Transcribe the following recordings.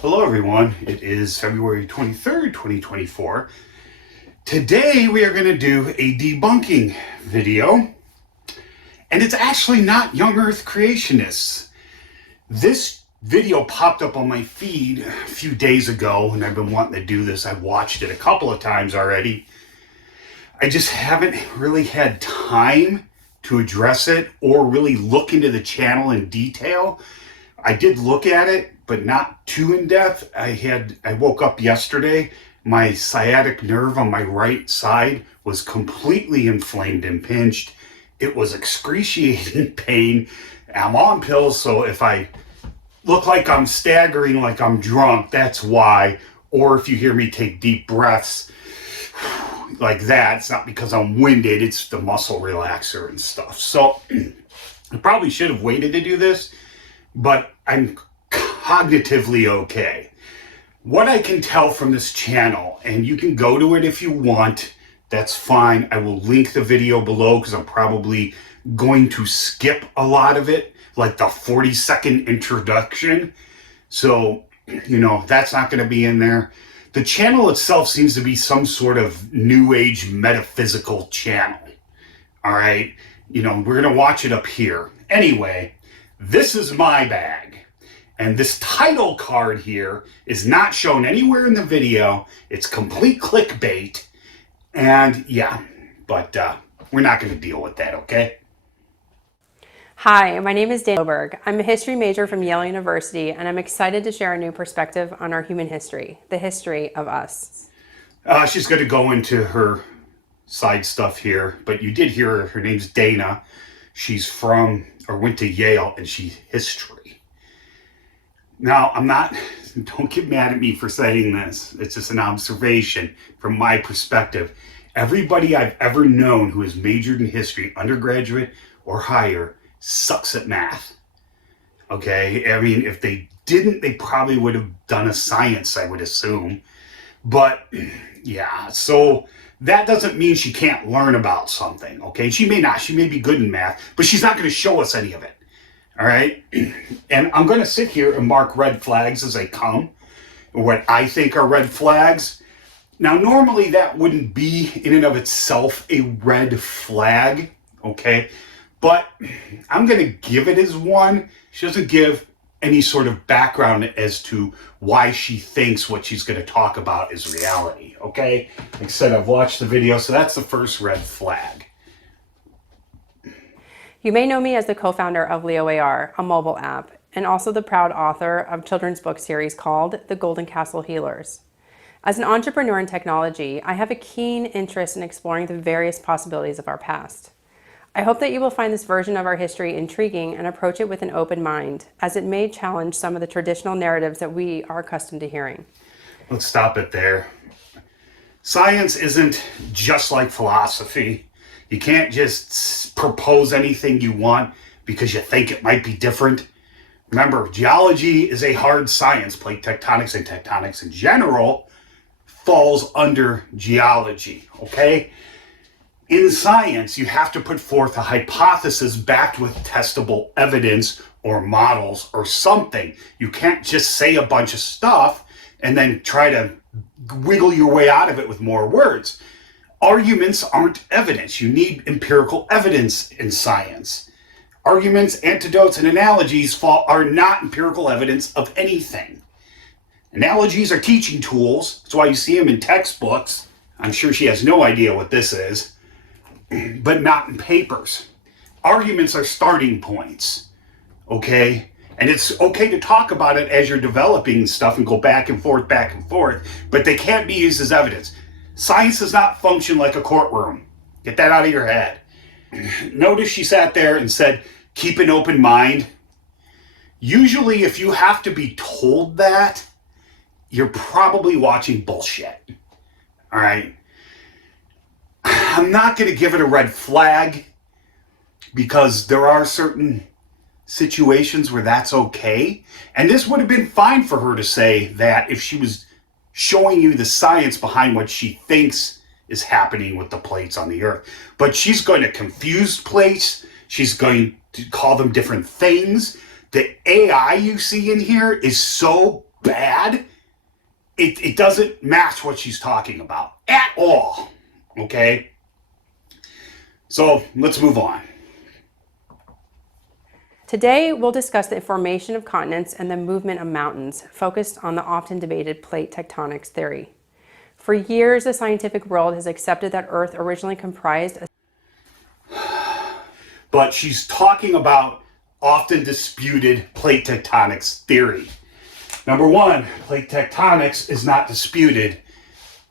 Hello everyone, it is February 23rd, 2024. Today we are going to do a debunking video, and it's actually not young earth creationists. This video popped up on my feed a few days ago, and I've been wanting to do this. I've watched it a couple of times already. I just haven't really had time to address it or really look into the channel in detail. I did look at it, but not too in depth. I woke up yesterday, my sciatic nerve on my right side was completely inflamed and pinched. It was excruciating pain. I'm on pills, so if I look like I'm staggering, like I'm drunk, that's why. Or if you hear me take deep breaths like that, it's not because I'm winded, it's the muscle relaxer and stuff. So I probably should have waited to do this, but I'm cognitively okay. What I can tell from this channel, and you can go to it if you want, that's fine. I will link the video below because I'm probably going to skip a lot of it, like the 40-second introduction. So, that's not going to be in there. The channel itself seems to be some sort of new age metaphysical channel. All right. We're going to watch it up here. Anyway, this is my bag. And this title card here is not shown anywhere in the video. It's complete clickbait. And yeah, but we're not going to deal with that, okay? Hi, my name is Dana Oberg. I'm a history major from Yale University, and I'm excited to share a new perspective on our human history, the history of us. She's going to go into her side stuff here, but you did hear her name's Dana. She's from, or went to Yale, and she's history. Now, don't get mad at me for saying this. It's just an observation from my perspective. Everybody I've ever known who has majored in history, undergraduate or higher, sucks at math. Okay? I mean, if they didn't, they probably would have done a science, I would assume. But, yeah, so that doesn't mean she can't learn about something, okay? She may be good in math, but she's not going to show us any of it. All right. And I'm going to sit here and mark red flags as they come, what I think are red flags. Now, normally that wouldn't be in and of itself a red flag. Okay. But I'm going to give it as one. She doesn't give any sort of background as to why she thinks what she's going to talk about is reality. Okay. Like I said, I've watched the video. So that's the first red flag. You may know me as the co-founder of Leo AR, a mobile app, and also the proud author of a children's book series called The Golden Castle Healers. As an entrepreneur in technology, I have a keen interest in exploring the various possibilities of our past. I hope that you will find this version of our history intriguing and approach it with an open mind, as it may challenge some of the traditional narratives that we are accustomed to hearing. Let's stop it there. Science isn't just like philosophy. You can't just propose anything you want because you think it might be different. Remember, geology is a hard science. Plate tectonics and tectonics in general falls under geology, okay? In science, you have to put forth a hypothesis backed with testable evidence or models or something. You can't just say a bunch of stuff and then try to wiggle your way out of it with more words. Arguments aren't evidence. You need empirical evidence in science. Arguments, anecdotes, and analogies are not empirical evidence of anything. Analogies are teaching tools. That's why you see them in textbooks. I'm sure she has no idea what this is, but not in papers. Arguments are starting points, okay? And it's okay to talk about it as you're developing stuff and go back and forth, but they can't be used as evidence. Science does not function like a courtroom. Get that out of your head. Notice she sat there and said, keep an open mind. Usually, if you have to be told that, you're probably watching bullshit. All right? I'm not going to give it a red flag because there are certain situations where that's okay. And this would have been fine for her to say that if she was showing you the science behind what she thinks is happening with the plates on the earth. But she's going to confuse plates. She's going to call them different things. The AI you see in here is so bad, it doesn't match what she's talking about at all, okay? So let's move on. Today, we'll discuss the formation of continents and the movement of mountains, focused on the often debated plate tectonics theory. For years, the scientific world has accepted that Earth originally comprised a... But she's talking about often disputed plate tectonics theory. Number one, plate tectonics is not disputed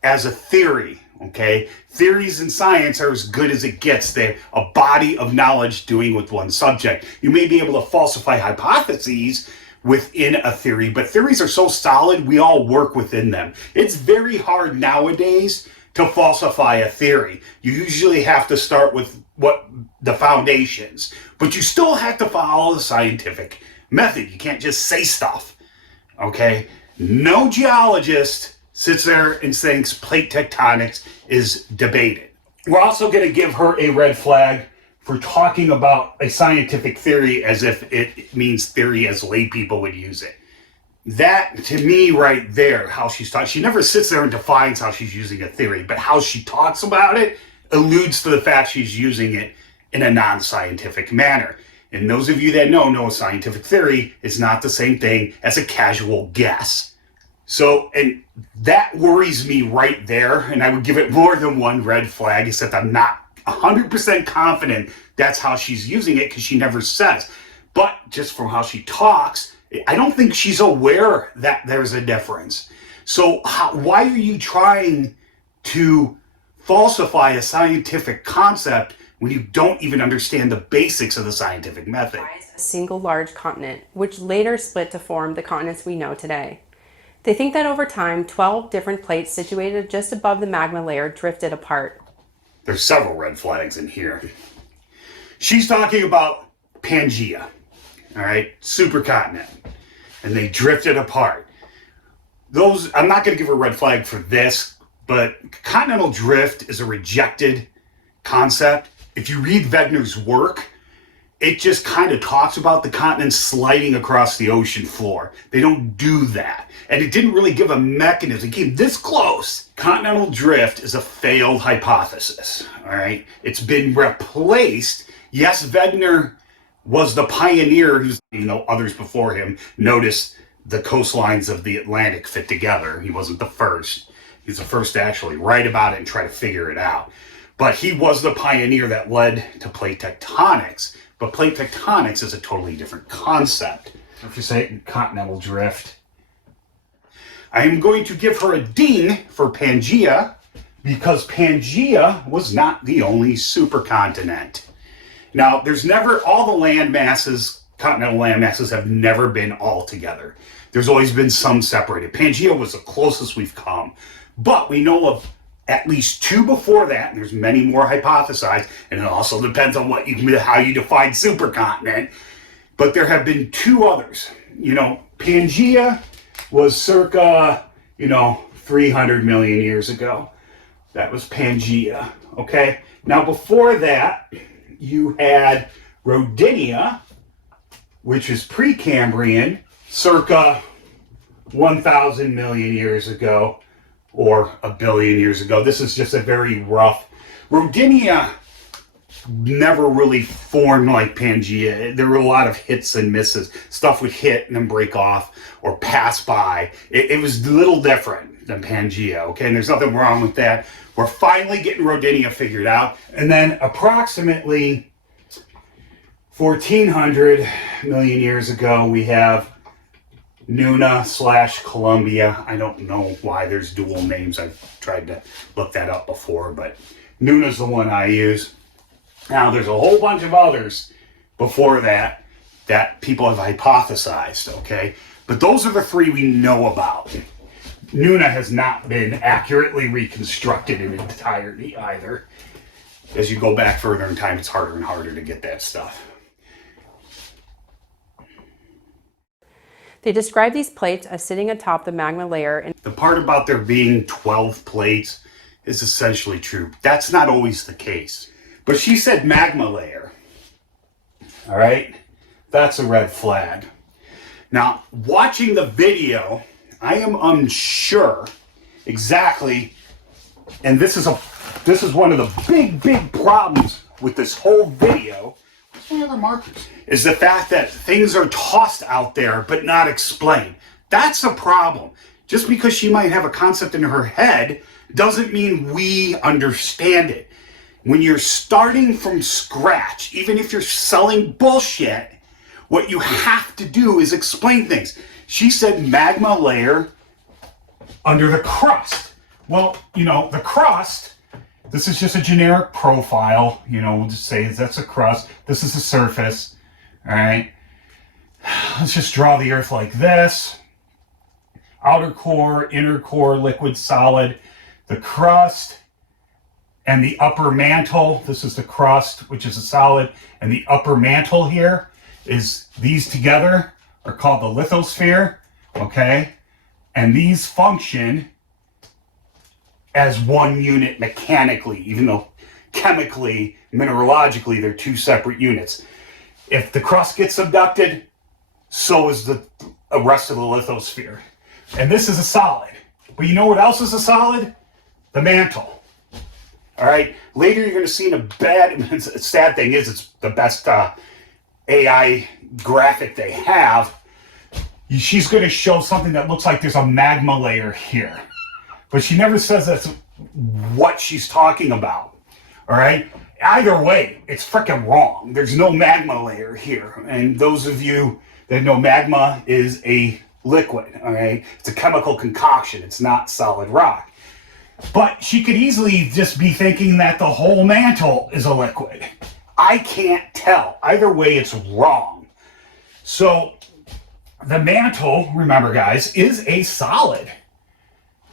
as a theory, okay? Theories in science are as good as it gets. They're a body of knowledge doing with one subject. You may be able to falsify hypotheses within a theory, but theories are so solid, we all work within them. It's very hard nowadays to falsify a theory. You usually have to start with what the foundations, but you still have to follow the scientific method. You can't just say stuff, okay? No geologist sits there and thinks plate tectonics is debated. We're also going to give her a red flag for talking about a scientific theory as if it means theory as lay people would use it. That, to me, right there, how she's talking, she never sits there and defines how she's using a theory, but how she talks about it alludes to the fact she's using it in a non-scientific manner. And those of you that know a scientific theory is not the same thing as a casual guess. So, and that worries me right there, and I would give it more than one red flag, except I'm not 100% confident that's how she's using it, because she never says. But just from how she talks, I don't think she's aware that there's a difference. So why are you trying to falsify a scientific concept when you don't even understand the basics of the scientific method? A single large continent, which later split to form the continents we know today. They think that over time, 12 different plates situated just above the magma layer drifted apart. There's several red flags in here. She's talking about Pangaea, all right, supercontinent, and they drifted apart. Those, I'm not going to give a red flag for this, but continental drift is a rejected concept. If you read Wegener's work, it just kind of talks about the continent sliding across the ocean floor. They don't do that. And it didn't really give a mechanism. It came this close. Continental drift is a failed hypothesis, all right? It's been replaced. Yes, Wegener was the pioneer, who's, others before him noticed the coastlines of the Atlantic fit together. He wasn't the first. He's the first to actually write about it and try to figure it out. But he was the pioneer that led to plate tectonics. But plate tectonics is a totally different concept. If you say continental drift, I am going to give her a ding for Pangaea, because Pangaea was not the only supercontinent. Now, there's never, all the land masses, continental land masses, have never been all together. There's always been some separated. Pangaea was the closest we've come. But we know of at least two before that, and there's many more hypothesized, and it also depends on how you define supercontinent. But there have been two others. Pangaea was circa, 300 million years ago. That was Pangaea, okay? Now, before that, you had Rodinia, which is Precambrian, circa 1,000 million years ago, or a billion years ago. This is just a very rough. Rodinia never really formed like Pangaea. There were a lot of hits and misses. Stuff would hit and then break off or pass by. It was a little different than Pangaea, okay? And there's nothing wrong with that. We're finally getting Rodinia figured out. And then approximately 1,400 million years ago, we have Nuna/Columbia. I don't know why there's dual names. I've tried to look that up before, but Nuna's the one I use. Now, there's a whole bunch of others before that people have hypothesized, okay? But those are the three we know about. Nuna has not been accurately reconstructed in entirety either. As you go back further in time, it's harder and harder to get that stuff. They describe these plates as sitting atop the magma layer. And the part about there being 12 plates is essentially true. That's not always the case. But she said magma layer. All right? That's a red flag. Now, watching the video, I am unsure exactly, and this is one of the big problems with this whole video. What's my other markers? Is the fact that things are tossed out there but not explained. That's a problem. Just because she might have a concept in her head doesn't mean we understand it. When you're starting from scratch, even if you're selling bullshit, what you have to do is explain things. She said magma layer under the crust. Well, you know, the crust, this is just a generic profile. You know, we'll just say that's a crust. This is the surface. All right. Let's just draw the Earth like this. Outer core, inner core, liquid, solid. The crust and the upper mantle. This is the crust, which is a solid. And the upper mantle here is, these together are called the lithosphere. Okay. And these function as one unit mechanically, even though chemically, mineralogically, they're two separate units. If the crust gets abducted, so is the rest of the lithosphere. And this is a solid. But you know what else is a solid? The mantle. All right. Later, you're going to see in a sad thing is it's the best AI graphic they have. She's going to show something that looks like there's a magma layer here. But she never says that's what she's talking about. All right. Either way, it's freaking wrong. There's no magma layer here. And those of you that know, magma is a liquid. All right. It's a chemical concoction. It's not solid rock. But she could easily just be thinking that the whole mantle is a liquid. I can't tell. Either way, it's wrong. So the mantle, remember guys, is a solid.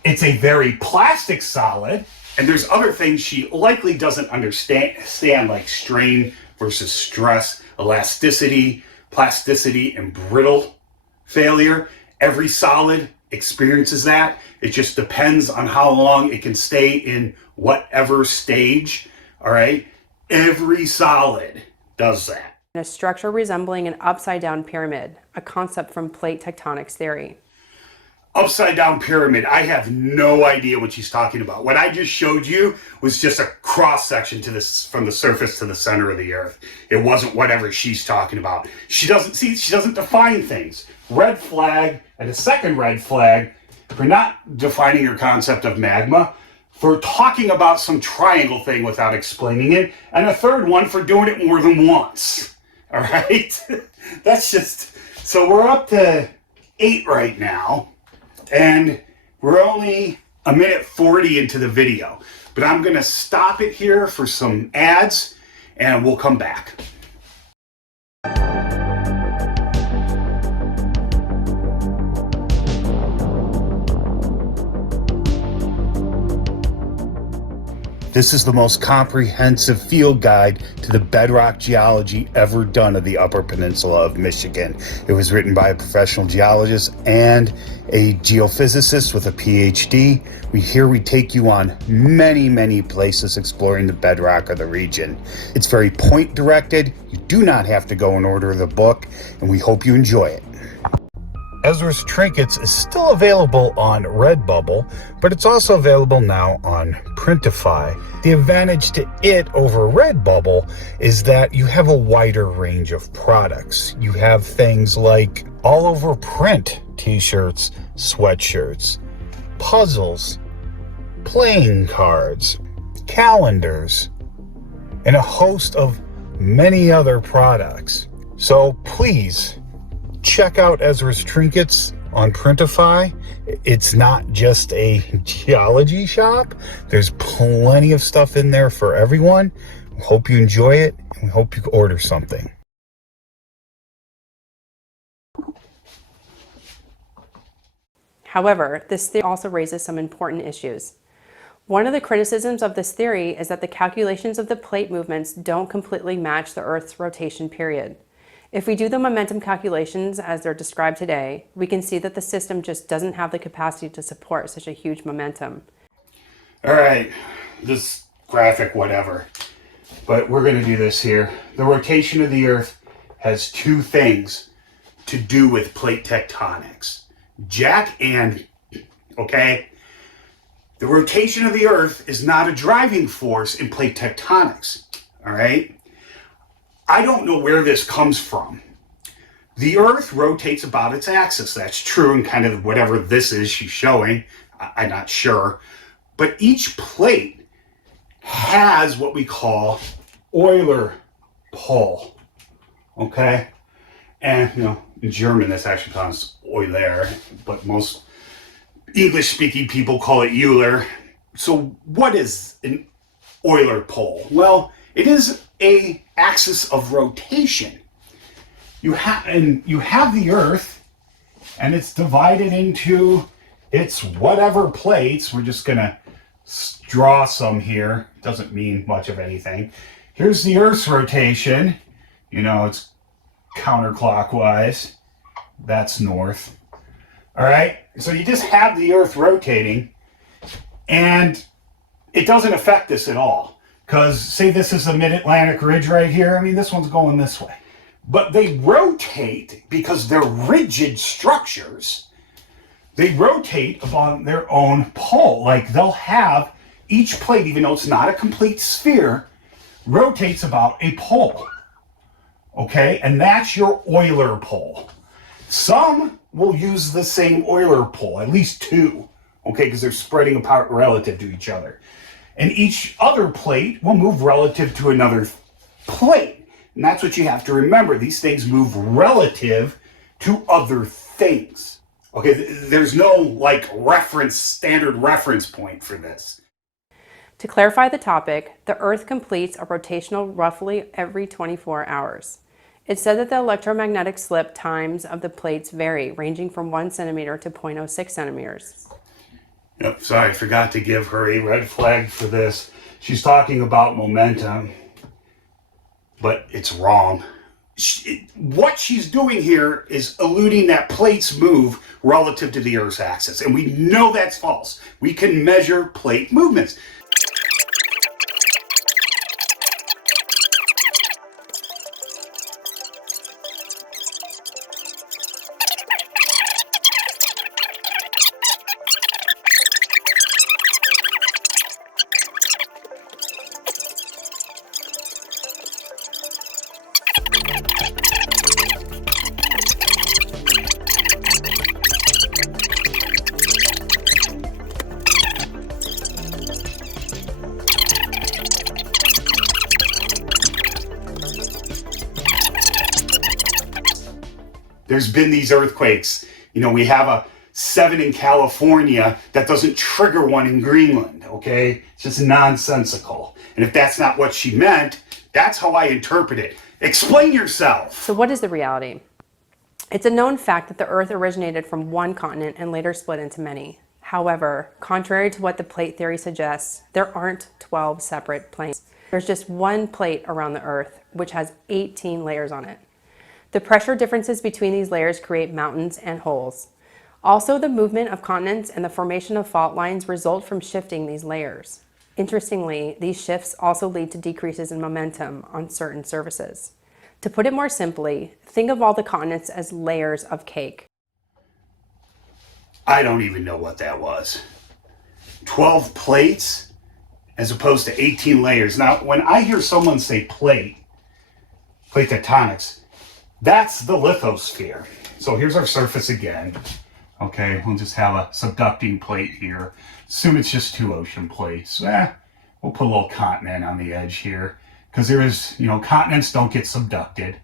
It's a very plastic solid, and there's other things she likely doesn't understand, like strain versus stress, elasticity, plasticity, and brittle failure. Every solid experiences that. It just depends on how long it can stay in whatever stage, all right? Every solid does that. A structure resembling an upside-down pyramid, a concept from plate tectonics theory. Upside down pyramid, I have no idea what she's talking about. What I just showed you was just a cross section to this, from the surface to the center of the Earth. It wasn't whatever she's talking about. She doesn't define things. Red flag, and a second red flag for not defining her concept of magma, for talking about some triangle thing without explaining it, and a third one for doing it more than once. All right? That's just, so we're up to 8 right now. And we're only a minute 40 into the video, but I'm going to stop it here for some ads and we'll come back. This is the most comprehensive field guide to the bedrock geology ever done of the Upper Peninsula of Michigan. It was written by a professional geologist and a geophysicist with a PhD. Here we take you on many places exploring the bedrock of the region. It's very point directed. You do not have to go and order the book, and we hope you enjoy it. Ezra's Trinkets is still available on Redbubble, but it's also available now on Printify. The advantage to it over Redbubble is that you have a wider range of products. You have things like all over print t-shirts, sweatshirts, puzzles, playing cards, calendars, and a host of many other products. So please, check out Ezra's Trinkets on Printify. It's not just a geology shop. There's plenty of stuff in there for everyone. We hope you enjoy it, and we hope you order something. However, this theory also raises some important issues. One of the criticisms of this theory is that the calculations of the plate movements don't completely match the Earth's rotation period. If we do the momentum calculations as they're described today, we can see that the system just doesn't have the capacity to support such a huge momentum. All right, this graphic, whatever, but we're going to do this here. The rotation of the Earth has two things to do with plate tectonics. Jack and, okay? The rotation of the Earth is not a driving force in plate tectonics, all right? I don't know where this comes from. The Earth rotates about its axis. That's true, and kind of whatever this is she's showing, I'm not sure. But each plate has what we call Euler pole, okay? And, in German, that's actually pronounced Euler, but most English-speaking people call it Euler. So what is an Euler pole? Well, it is an axis of rotation. You have the Earth, and it's divided into its whatever plates. We're just gonna draw some here. Doesn't mean much of anything. Here's the Earth's rotation. It's counterclockwise. That's north. All right. So you just have the Earth rotating, and it doesn't affect this at all. Because say this is the mid-Atlantic ridge right here. This one's going this way. But they rotate because they're rigid structures. They rotate upon their own pole. Like they'll have each plate, even though it's not a complete sphere, rotates about a pole. Okay, and that's your Euler pole. Some will use the same Euler pole, at least two, okay, because they're spreading apart relative to each other. And each other plate will move relative to another plate. And that's what you have to remember. These things move relative to other things. Okay, there's no standard reference point for this. To clarify the topic, the Earth completes a rotational roughly every 24 hours. It's said that the electromagnetic slip times of the plates vary, ranging from 1 centimeter to 0.06 centimeters. Yep, sorry, I forgot to give her a red flag for this. She's talking about momentum, but it's wrong. What she's doing here is alluding that plates move relative to the Earth's axis, and we know that's false. We can measure plate movements. There's been these earthquakes. We have a 7 in California that doesn't trigger one in Greenland, okay? It's just nonsensical. And if that's not what she meant, that's how I interpret it. Explain yourself. So what is the reality? It's a known fact that the Earth originated from one continent and later split into many. However, contrary to what the plate theory suggests, there aren't 12 separate planes. There's just one plate around the Earth, which has 18 layers on it. The pressure differences between these layers create mountains and holes. Also, the movement of continents and the formation of fault lines result from shifting these layers. Interestingly, these shifts also lead to decreases in momentum on certain surfaces. To put it more simply, think of all the continents as layers of cake. I don't even know what that was. 12 plates as opposed to 18 layers. Now, when I hear someone say plate tectonics, that's the lithosphere. So here's our surface again. Okay, we'll just have a subducting plate here. Assume it's just 2 ocean plates. We'll put a little continent on the edge here. Because there is, continents don't get subducted.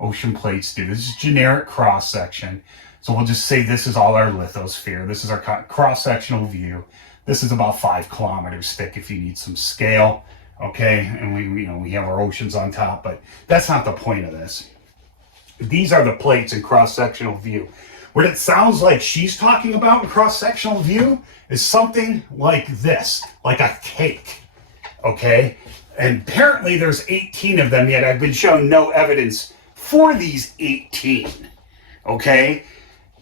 Ocean plates do. This is generic cross-section. So we'll just say this is all our lithosphere. This is our cross-sectional view. This is about 5 kilometers thick if you need some scale. Okay, and we have our oceans on top, but that's not the point of this. These are the plates in cross-sectional view. What it sounds like she's talking about in cross-sectional view is something like this, like a cake, okay? And apparently there's 18 of them, yet I've been shown no evidence for these 18, okay?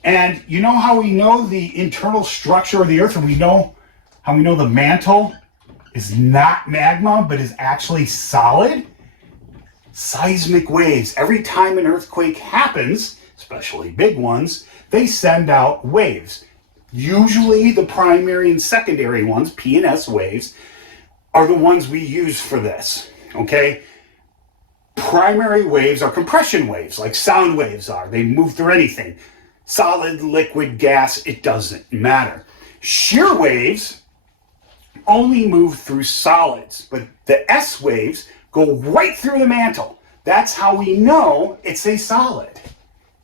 And you know how we know the internal structure of the Earth, and how we know the mantle is not magma, but is actually solid? Seismic waves. Every time an earthquake happens, especially big ones, they send out waves. Usually the primary and secondary ones, P and S waves, are the ones we use for this, okay? Primary waves are compression waves, like sound waves are. They move through anything. Solid, liquid, gas, it doesn't matter. Shear waves only move through solids, but the S waves go right through the mantle. That's how we know it's a solid,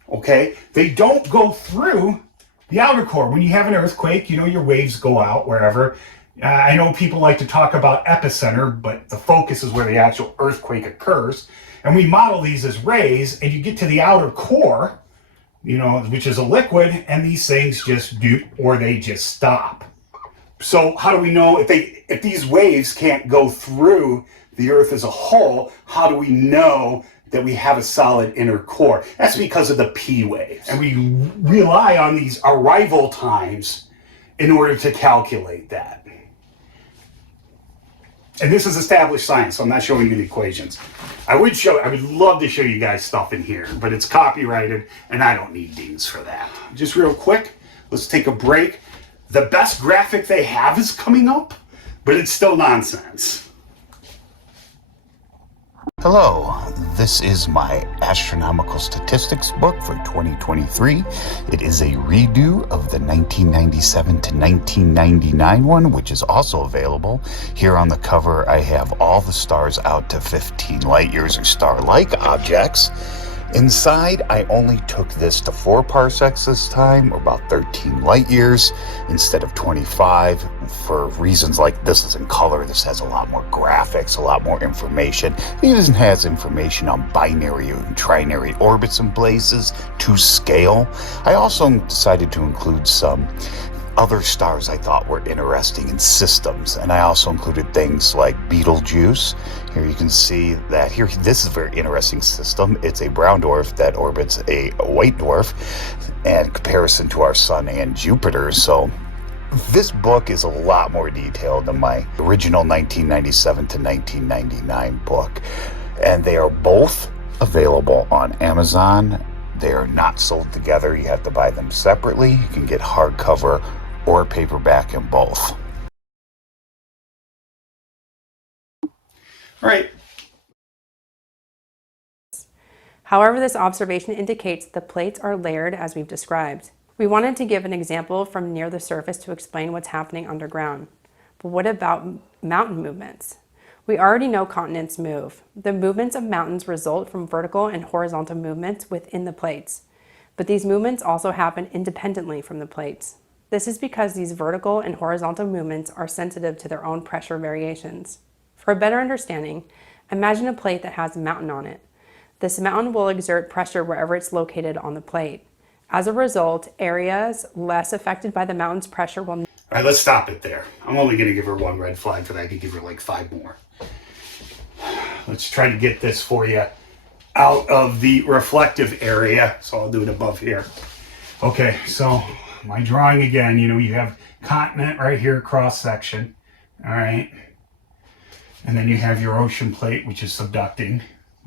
okay? They don't go through the outer core. When you have an earthquake, you know, your waves go out wherever. I know people like to talk about epicenter, but the focus is where the actual earthquake occurs. And we model these as rays, and you get to the outer core, you know, which is a liquid, and these things just do, or they just stop. So how do we know if these waves can't go through the Earth as a whole, how do we know that we have a solid inner core? That's because of the P waves. And we rely on these arrival times in order to calculate that. And this is established science, so I'm not showing you the equations. I would love to show you guys stuff in here, but it's copyrighted and I don't need these for that. Just real quick, let's take a break. The best graphic they have is coming up, but it's still nonsense. Hello, this is my astronomical statistics book for 2023. It is a redo of the 1997 to 1999 one, which is also available. Here on the cover, I have all the stars out to 15 light years or star-like objects. Inside, I only took this to 4 parsecs this time, or about 13 light years, instead of 25, for reasons like this is in color. This has a lot more graphics, a lot more information. It even has information on binary and trinary orbits and places to scale. I also decided to include some other stars I thought were interesting in systems, and I also included things like Betelgeuse. Here you can see that here, this is a very interesting system. It's a brown dwarf that orbits a white dwarf in comparison to our sun and Jupiter. So this book is a lot more detailed than my original 1997 to 1999 book, and they are both available on Amazon. They are not sold together. You have to buy them separately. You can get hardcover or paperback in both. All right. However, this observation indicates the plates are layered as we've described. We wanted to give an example from near the surface to explain what's happening underground. But what about mountain movements? We already know continents move. The movements of mountains result from vertical and horizontal movements within the plates. But these movements also happen independently from the plates. This is because these vertical and horizontal movements are sensitive to their own pressure variations. For a better understanding, imagine a plate that has a mountain on it. This mountain will exert pressure wherever it's located on the plate. As a result, areas less affected by the mountain's pressure will... All right, let's stop it there. I'm only going to give her 1 red flag for that. I could give her like 5 more. Let's try to get this for you out of the reflective area. So I'll do it above here. Okay, so my drawing again, you know, you have continent right here, cross section. All right. And then you have your ocean plate, which is subducting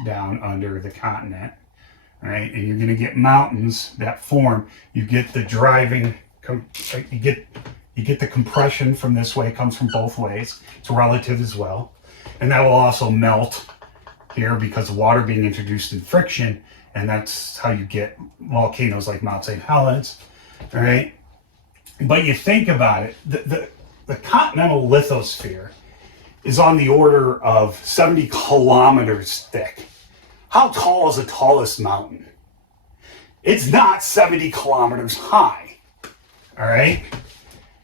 down under the continent. All right. And you're going to get mountains that form. You get the driving, you get the compression from this way. It comes from both ways. It's relative as well. And that will also melt here because of water being introduced in friction. And that's how you get volcanoes like Mount St. Helens. All right. But you think about it, the continental lithosphere is on the order of 70 kilometers thick. How tall is the tallest mountain? It's not 70 kilometers high. All right.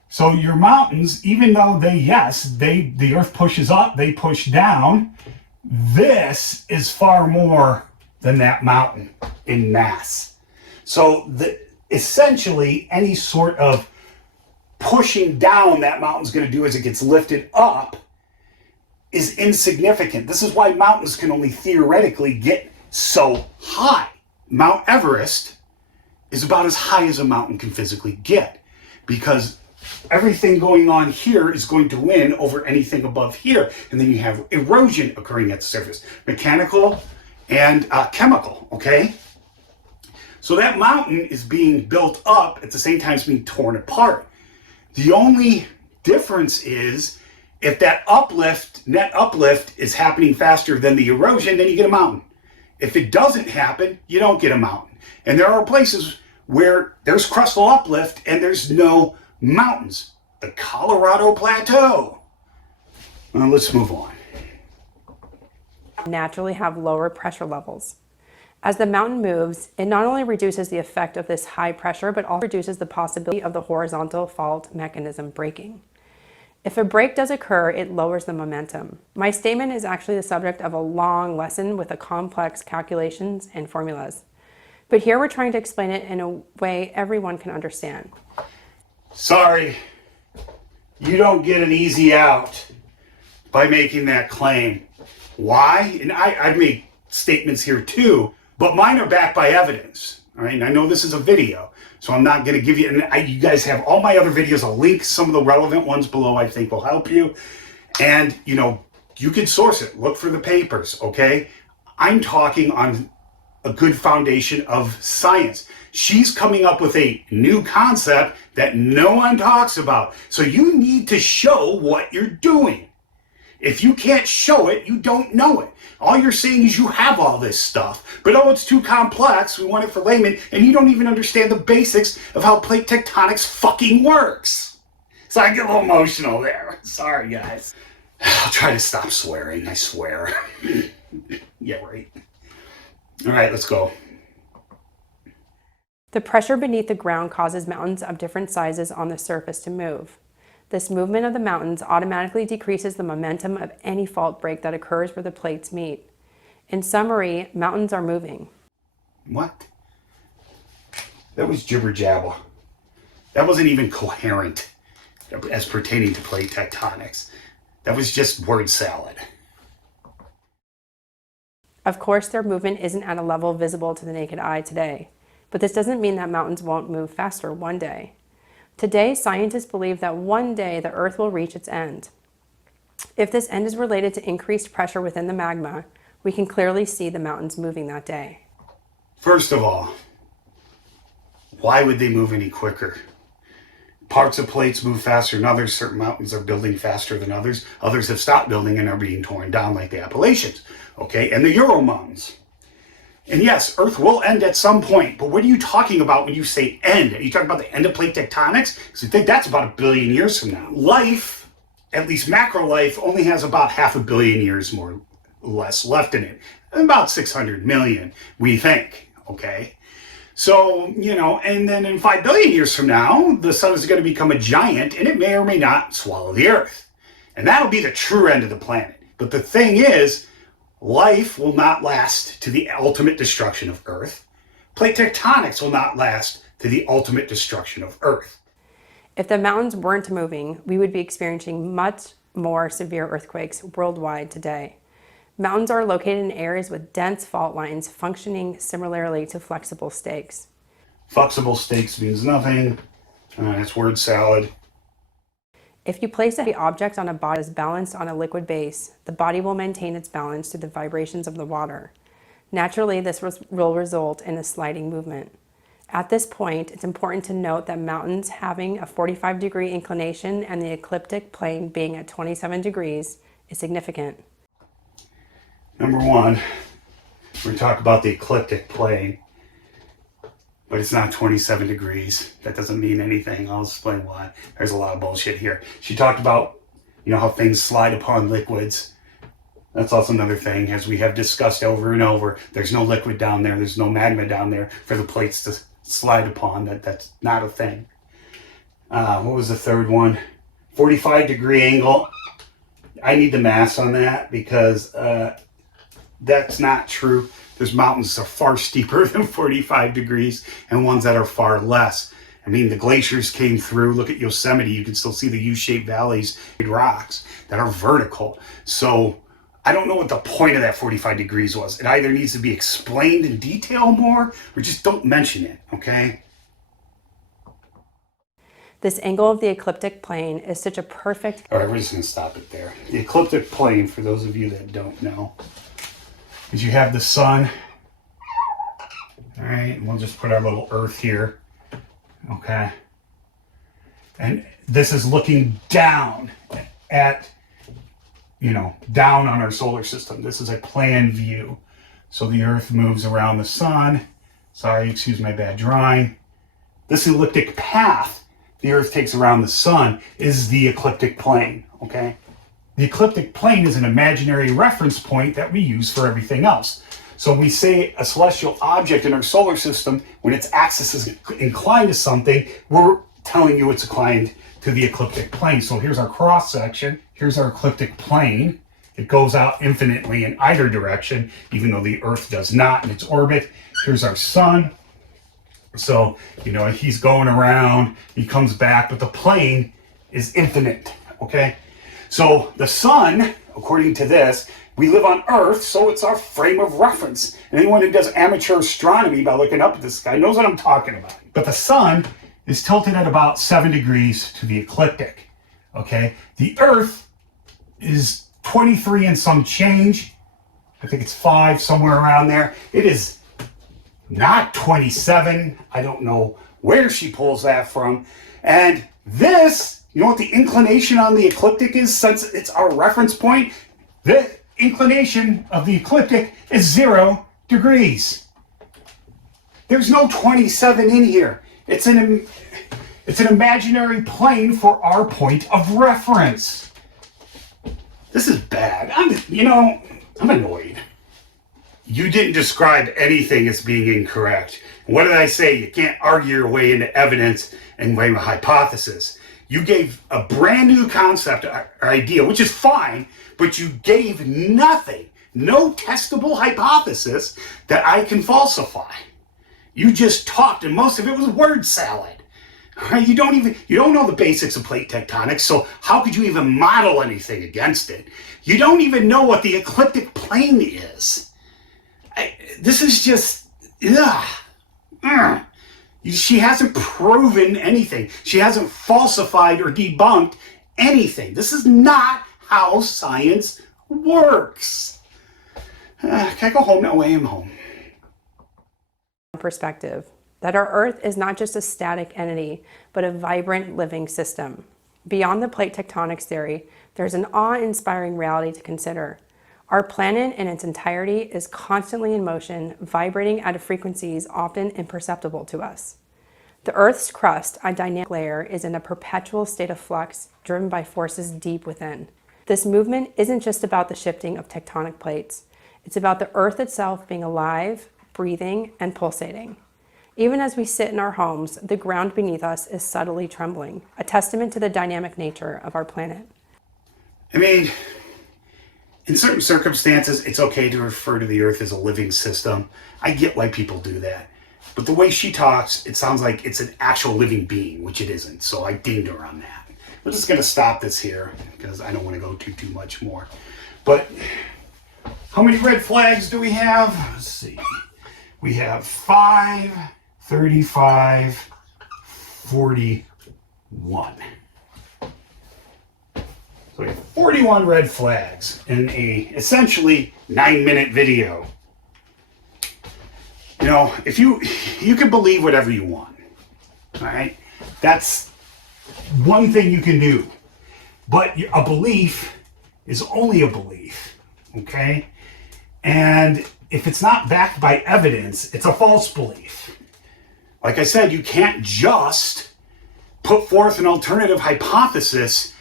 So your mountains, even though the earth pushes up, they push down. This is far more than that mountain in mass. So essentially any sort of pushing down that mountain's going to do as it gets lifted up is insignificant. This is why mountains can only theoretically get so high. Mount Everest is about as high as a mountain can physically get because everything going on here is going to win over anything above here. And then you have erosion occurring at the surface, mechanical and chemical, okay? So that mountain is being built up at the same time as being torn apart. The only difference is if that uplift, net uplift, is happening faster than the erosion, then you get a mountain. If it doesn't happen, you don't get a mountain. And there are places where there's crustal uplift and there's no mountains. The Colorado Plateau. Well, let's move on. Naturally have lower pressure levels. As the mountain moves, it not only reduces the effect of this high pressure, but also reduces the possibility of the horizontal fault mechanism breaking. If a break does occur, it lowers the momentum. My statement is actually the subject of a long lesson with a complex calculations and formulas. But here we're trying to explain it in a way everyone can understand. Sorry, you don't get an easy out by making that claim. Why? And I've made statements here too, but mine are backed by evidence. All right, and I know this is a video, so I'm not going to give you, and you guys have all my other videos. I'll link some of the relevant ones below I think will help you. And, you know, you can source it. Look for the papers, okay? I'm talking on a good foundation of science. She's coming up with a new concept that no one talks about. So you need to show what you're doing. If you can't show it, you don't know it. All you're saying is you have all this stuff, but oh, it's too complex. We want it for laymen, and you don't even understand the basics of how plate tectonics fucking works. So I get a little emotional there. Sorry, guys. I'll try to stop swearing, I swear. Yeah, right. All right, let's go. The pressure beneath the ground causes mountains of different sizes on the surface to move. This movement of the mountains automatically decreases the momentum of any fault break that occurs where the plates meet. In summary, mountains are moving. What? That was jibber jabber. That wasn't even coherent as pertaining to plate tectonics. That was just word salad. Of course, their movement isn't at a level visible to the naked eye today, but this doesn't mean that mountains won't move faster one day. Today, scientists believe that one day the Earth will reach its end. If this end is related to increased pressure within the magma, we can clearly see the mountains moving that day. First of all, why would they move any quicker? Parts of plates move faster than others. Certain mountains are building faster than others. Others have stopped building and are being torn down, like the Appalachians, okay, and the Ural Mountains. And yes, Earth will end at some point, but what are you talking about when you say end? Are you talking about the end of plate tectonics? Because you think that's about 1 billion years from now. Life, at least macro life, only has about 500 million years more or less left in it. About 600 million, we think, okay? So, you know, and then in 5 billion years from now, the sun is going to become a giant and it may or may not swallow the Earth. And that'll be the true end of the planet. But the thing is, life will not last to the ultimate destruction of Earth. Plate tectonics will not last to the ultimate destruction of Earth. If the mountains weren't moving, we would be experiencing much more severe earthquakes worldwide today. Mountains are located in areas with dense fault lines functioning similarly to flexible stakes. Flexible stakes means nothing. It's word salad. If you place a heavy object on a body that is balanced on a liquid base, the body will maintain its balance through the vibrations of the water. Naturally, this will result in a sliding movement. At this point, it's important to note that mountains having a 45-degree inclination and the ecliptic plane being at 27 degrees is significant. Number one, we talk about the ecliptic plane, but it's not 27 degrees. That doesn't mean anything. I'll explain why. There's a lot of bullshit here. She talked about, you know, how things slide upon liquids. That's also another thing, as we have discussed over and over. There's no liquid down there. There's no magma down there for the plates to slide upon. That's not a thing. What was the third one? 45-degree angle. I need the mass on that because that's not true. There's mountains that are far steeper than 45 degrees and ones that are far less. I mean, the glaciers came through. Look at Yosemite. You can still see the U-shaped valleys, rocks that are vertical. So I don't know what the point of that 45 degrees was. It either needs to be explained in detail more or just don't mention it, okay? This angle of the ecliptic plane is such a perfect... All right, we're just going to stop it there. The ecliptic plane, for those of you that don't know, is you have the sun All right, and we'll just put our little Earth here. Okay. And this is looking down at, down on our solar system. This is a plan view. So the Earth moves around the sun. Sorry, excuse my bad drawing. This elliptic path the Earth takes around the sun is the ecliptic plane, okay? The ecliptic plane is an imaginary reference point that we use for everything else. So when we say a celestial object in our solar system, when its axis is inclined to something, we're telling you it's inclined to the ecliptic plane. So here's our cross section. Here's our ecliptic plane. It goes out infinitely in either direction, even though the Earth does not in its orbit. Here's our sun. So, he's going around, he comes back, but the plane is infinite, okay? So the sun, according to this, we live on Earth, so it's our frame of reference. And anyone who does amateur astronomy by looking up at the sky knows what I'm talking about. But the sun is tilted at about 7 degrees to the ecliptic, okay? The Earth is 23 and some change. I think it's 5, somewhere around there. It is not 27. I don't know where she pulls that from. And this, you know what the inclination on the ecliptic is, since it's our reference point? The inclination of the ecliptic is 0 degrees. There's no 27 in here. It's an imaginary plane for our point of reference. This is bad. I'm annoyed. You didn't describe anything as being incorrect. What did I say? You can't argue your way into evidence and blame a hypothesis. You gave a brand new concept or idea, which is fine, but you gave nothing, no testable hypothesis that I can falsify. You just talked, and most of it was word salad. Right? You don't know the basics of plate tectonics, so how could you even model anything against it? You don't even know what the ecliptic plane is. This is just, She hasn't proven anything. She hasn't falsified or debunked anything. This is not how science works. Can I go home now? I am home. Perspective that our Earth is not just a static entity, but a vibrant living system. Beyond the plate tectonics theory, there's an awe-inspiring reality to consider. Our planet in its entirety is constantly in motion, vibrating at frequencies often imperceptible to us. The Earth's crust, a dynamic layer, is in a perpetual state of flux, driven by forces deep within. This movement isn't just about the shifting of tectonic plates. It's about the Earth itself being alive, breathing, and pulsating. Even as we sit in our homes, the ground beneath us is subtly trembling, a testament to the dynamic nature of our planet. I mean, in certain circumstances, it's okay to refer to the Earth as a living system. I get why people do that. But the way she talks, it sounds like it's an actual living being, which it isn't. So I dinged her on that. We're just going to stop this here because I don't want to go too much more. But how many red flags do we have? Let's see. We have 5, 35, 41. So we have 41 red flags in a essentially 9-minute video. If you can believe whatever you want, all right? That's one thing you can do. But a belief is only a belief, okay? And if it's not backed by evidence, it's a false belief. Like I said, you can't just put forth an alternative hypothesis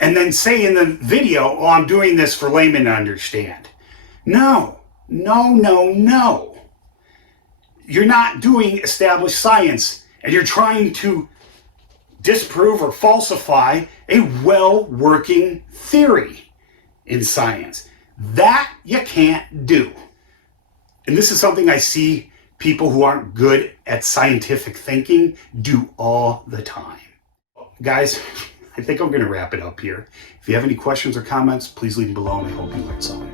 and then say in the video, oh, I'm doing this for laymen to understand. No. You're not doing established science, and you're trying to disprove or falsify a well-working theory in science. That you can't do. And this is something I see people who aren't good at scientific thinking do all the time. Guys, I think I'm going to wrap it up here. If you have any questions or comments, please leave them below, and I hope you learned something.